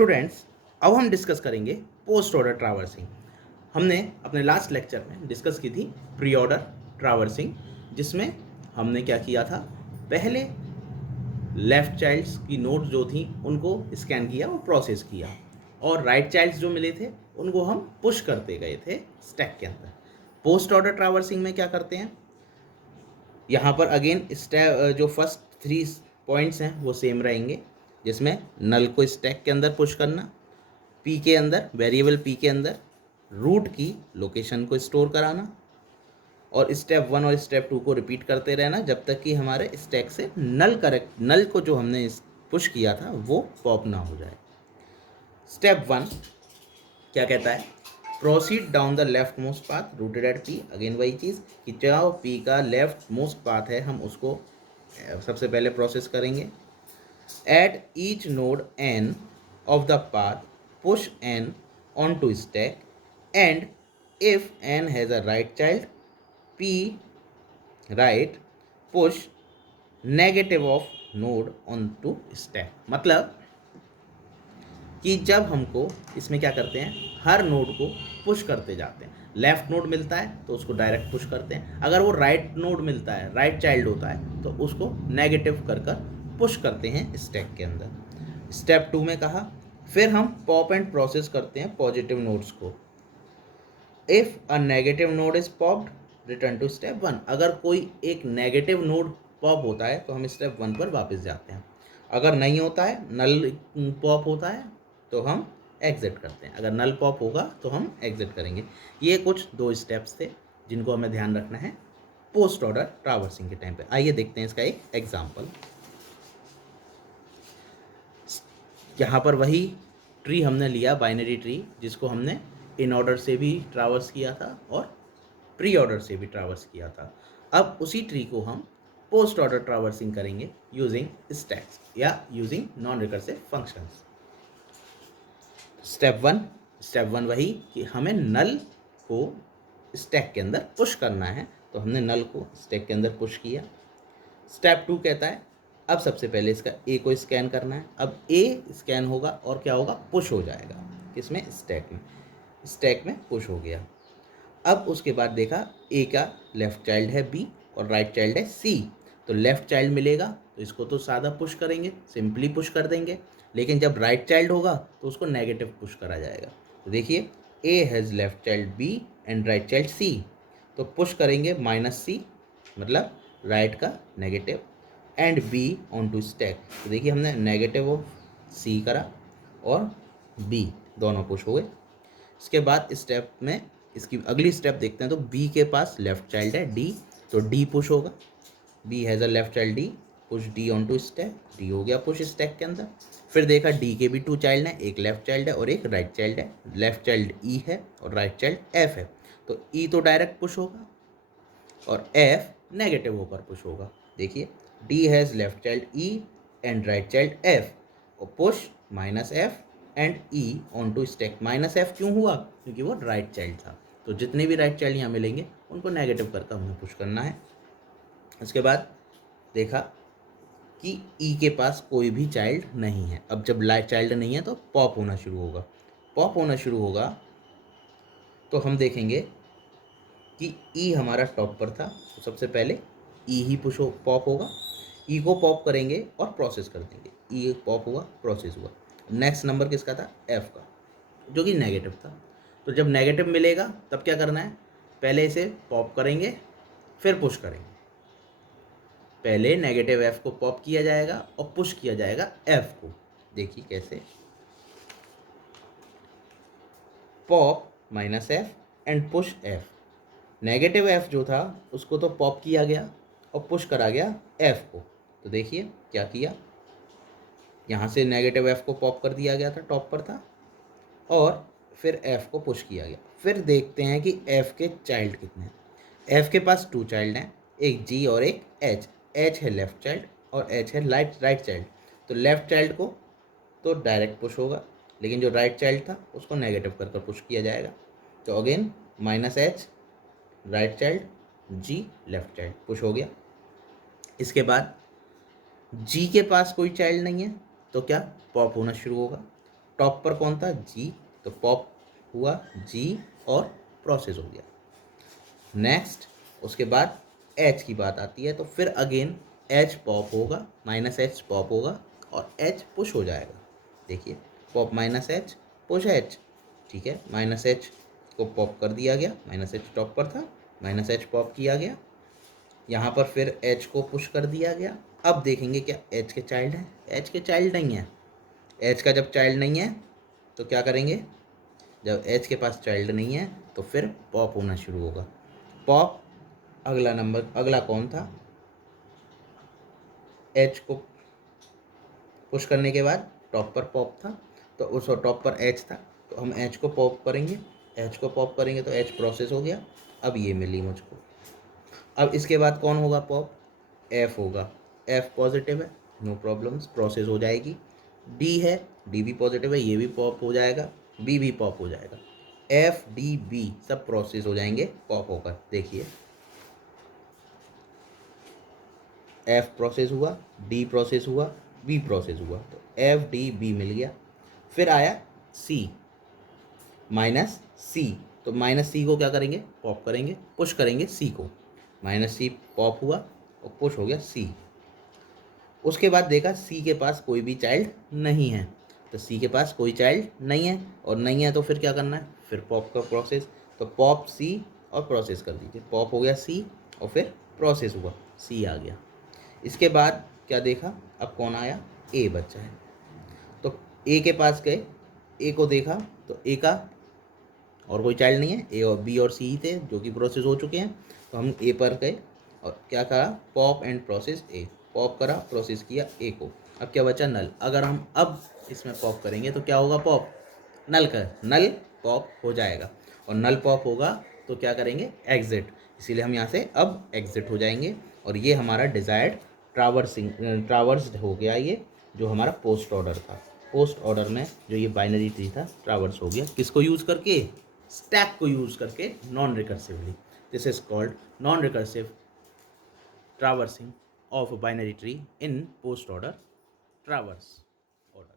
Students, अब हम discuss करेंगे पोस्ट ऑर्डर ट्रैवर्सिंग। हमने अपने लास्ट लेक्चर में डिस्कस की थी प्री ऑर्डर ट्रैवर्सिंग, जिसमें हमने क्या किया था, पहले लेफ्ट चाइल्ड्स की नोट जो थी उनको स्कैन किया और प्रोसेस किया, और राइट चाइल्ड्स जो मिले थे उनको हम पुश करते गए थे स्टैक के अंदर। पोस्ट ऑर्डर ट्रैवर्सिंग में क्या करते हैं, यहाँ पर अगेन स्टैक जो फर्स्ट 3 पॉइंट्स हैं वो सेम रहेंगे, जिसमें नल को स्टैक के अंदर पुश करना, पी के अंदर वेरिएबल पी के अंदर रूट की लोकेशन को स्टोर कराना, और स्टेप 1 और स्टेप 2 को रिपीट करते रहना जब तक कि हमारे स्टैक से नल को जो हमने पुश किया था वो पॉप ना हो जाए। स्टेप 1 क्या कहता है, proceed down the left most path rooted at P. Again वही चीज़ कि जो पी का लेफ्ट मोस्ट पाथ है हम उसको सबसे पहले प्रोसेस करेंगे। At each node N of the path push n onto stack and if n has a right child, p right push negative of node onto stack। मतलब कि जब हमको इसमें क्या करते हैं, हर नोड को पुश करते जाते हैं। लेफ्ट नोड मिलता है तो उसको डायरेक्ट पुश करते हैं, अगर वो राइट नोड मिलता है, राइट चाइल्ड होता है, तो उसको नेगेटिव कर कर पुश करते हैं स्टैक के अंदर। स्टेप 2 में कहा फिर हम पॉप एंड प्रोसेस करते हैं पॉजिटिव नोड्स को। If a negative node is popped return to step 1। अगर कोई एक नेगेटिव नोड पॉप होता है तो हम स्टेप 1 पर वापस जाते हैं। अगर नहीं होता है, नल पॉप होता है, तो हम एग्जिट करते हैं। अगर नल पॉप होगा तो हम एग्जिट करेंगे। ये कुछ 2 स्टेप्स थे जिनको हमें ध्यान रखना है पोस्ट ऑर्डर ट्रैवर्सिंग के टाइम पे। आइए देखते हैं इसका एक एग्जाम्पल। यहाँ पर वही ट्री हमने लिया, बाइनरी ट्री, जिसको हमने इन ऑर्डर से भी ट्रैवर्स किया था और प्री ऑर्डर से भी ट्रैवर्स किया था। अब उसी ट्री को हम पोस्ट ऑर्डर ट्रैवर्सिंग करेंगे यूजिंग स्टैक्स या using non recursive functions. Step one वही कि हमें नल को स्टैक के अंदर पुश करना है, तो हमने नल को स्टैक के अंदर पुश किया। स्टेप 2 कहता है अब सबसे पहले इसका ए को स्कैन करना है। अब ए स्कैन होगा और क्या होगा, पुश हो जाएगा किसमें, स्टैक में पुश हो गया। अब उसके बाद देखा ए का लेफ्ट चाइल्ड है बी और राइट चाइल्ड है सी, तो लेफ्ट चाइल्ड मिलेगा तो इसको तो सादा पुश करेंगे, सिंपली पुश कर देंगे, लेकिन जब राइट चाइल्ड होगा तो उसको नेगेटिव पुश करा जाएगा। तो देखिए A has left child B and right child C, तो पुश करेंगे -c, मतलब राइट का negative, and B on to stack. तो देखिए हमने नेगेटिव ऑफ सी करा और बी दोनों पुश हो गए। इसके बाद स्टेप में इसकी अगली स्टेप देखते हैं, तो बी के पास लेफ्ट चाइल्ड है डी, तो डी पुश होगा। B has a left child D, push D on to stack, D हो गया पुश स्टैक के अंदर। फिर देखा डी के भी 2 चाइल्ड हैं, एक लेफ्ट चाइल्ड है और एक राइट चाइल्ड है। लेफ्ट चाइल्ड ई है और राइट चाइल्ड एफ है, तो ई तो डायरेक्ट पुश होगा और एफ नेगेटिव होकर पुश होगा। देखिए D has left child E and right child F, और push -f and E on to stack. -f क्यों हुआ, क्योंकि वो राइट चाइल्ड था, तो जितने भी राइट चाइल्ड यहाँ मिलेंगे उनको नेगेटिव करके हमें पुश करना है। उसके बाद देखा कि ई के पास कोई भी चाइल्ड नहीं है। अब जब लाइट चाइल्ड नहीं है तो पॉप होना शुरू होगा। पॉप होना शुरू होगा तो हम देखेंगे कि ई हमारा टॉप पर था, तो सबसे पहले ई ही पॉप होगा। ई को पॉप करेंगे और प्रोसेस कर देंगे। ई पॉप हुआ, प्रोसेस हुआ। नेक्स्ट नंबर किसका था, एफ का, जो कि नेगेटिव था। तो जब नेगेटिव मिलेगा तब क्या करना है, पहले इसे पॉप करेंगे फिर पुश करेंगे। पहले नेगेटिव एफ को पॉप किया जाएगा और पुश किया जाएगा एफ को। देखिए कैसे, pop -f and push F. Negative F जो था उसको तो पॉप किया गया और पुश करा गया एफ को। तो देखिए क्या किया, यहाँ से नेगेटिव एफ को पॉप कर दिया गया था, टॉप पर था, और फिर एफ को पुश किया गया। फिर देखते हैं कि एफ के चाइल्ड कितने हैं। एफ के पास 2 चाइल्ड हैं, एक जी और एक एच। एच है लेफ्ट चाइल्ड और एच है राइट चाइल्ड। तो लेफ्ट चाइल्ड को तो डायरेक्ट पुश होगा, लेकिन जो राइट चाइल्ड था उसको नेगेटिव कर पुश किया जाएगा। तो अगेन -h राइट चाइल्ड, जी लेफ्ट चाइल्ड, पुश हो गया। इसके बाद जी के पास कोई चाइल्ड नहीं है तो क्या, पॉप होना शुरू होगा। टॉप पर कौन था, जी, तो पॉप हुआ जी और प्रोसेस हो गया। नेक्स्ट उसके बाद एच की बात आती है, तो फिर अगेन एच पॉप होगा, माइनस एच पॉप होगा और एच पुश हो जाएगा। देखिए pop minus H, push H, ठीक है, माइनस एच को पॉप कर दिया गया, माइनस एच टॉप पर था, माइनस एच पॉप किया गया, यहाँ पर फिर एच को पुश कर दिया गया। अब देखेंगे क्या एच के चाइल्ड हैं, एच के चाइल्ड नहीं है। एच का जब चाइल्ड नहीं है तो क्या करेंगे, जब एच के पास चाइल्ड नहीं है तो फिर पॉप होना शुरू होगा। पॉप अगला नंबर, अगला कौन था, एच को पुश करने के बाद टॉप पर पॉप था, तो उस टॉप पर एच था, तो हम एच को पॉप करेंगे, एच को पॉप करेंगे तो एच प्रोसेस हो गया। अब ये मिली मुझको। अब इसके बाद कौन होगा पॉप, एफ होगा, एफ पॉजिटिव है, नो प्रॉब्लम्स, प्रोसेस हो जाएगी। डी है, डी भी पॉजिटिव है, ये भी पॉप हो जाएगा, बी भी पॉप हो जाएगा, एफ डी बी सब प्रोसेस हो जाएंगे पॉप होकर। देखिए एफ प्रोसेस हुआ, डी प्रोसेस हुआ, बी प्रोसेस हुआ, तो एफ डी बी मिल गया। फिर आया सी, माइनस सी, तो माइनस सी को क्या करेंगे, पॉप करेंगे, पुश करेंगे सी को, माइनस सी पॉप हुआ और पुश हो गया सी। उसके बाद देखा सी के पास कोई भी चाइल्ड नहीं है, तो सी के पास कोई चाइल्ड नहीं है, और नहीं है तो फिर क्या करना है, फिर पॉप का प्रोसेस, तो पॉप सी और प्रोसेस कर दीजिए, पॉप हो गया सी और फिर प्रोसेस हुआ, सी आ गया। इसके बाद क्या देखा, अब कौन आया, ए बच्चा है, तो ए के पास गए, ए को देखा तो ए का और कोई चाइल्ड नहीं है, ए और बी और सी ही थे जो कि प्रोसेस हो चुके हैं, तो हम ए पर गए और क्या करा, pop and process A, pop करा प्रोसेस किया ए को। अब क्या बचा, नल। अगर हम अब इसमें पॉप करेंगे तो क्या होगा, पॉप नल का नल पॉप हो जाएगा, और नल पॉप होगा तो क्या करेंगे, एग्जिट, इसीलिए हम यहाँ से अब एग्जिट हो जाएंगे। और ये हमारा डिज़ायर्ड ट्रावर्स्ड हो गया, ये जो हमारा पोस्ट ऑर्डर था। पोस्ट ऑर्डर में जो ये बाइनरी ट्री था ट्रावर्स हो गया, किसको यूज़ करके, स्टैक को यूज़ करके, non recursively. This is called non recursive traversing of a binary tree in post order traverse order.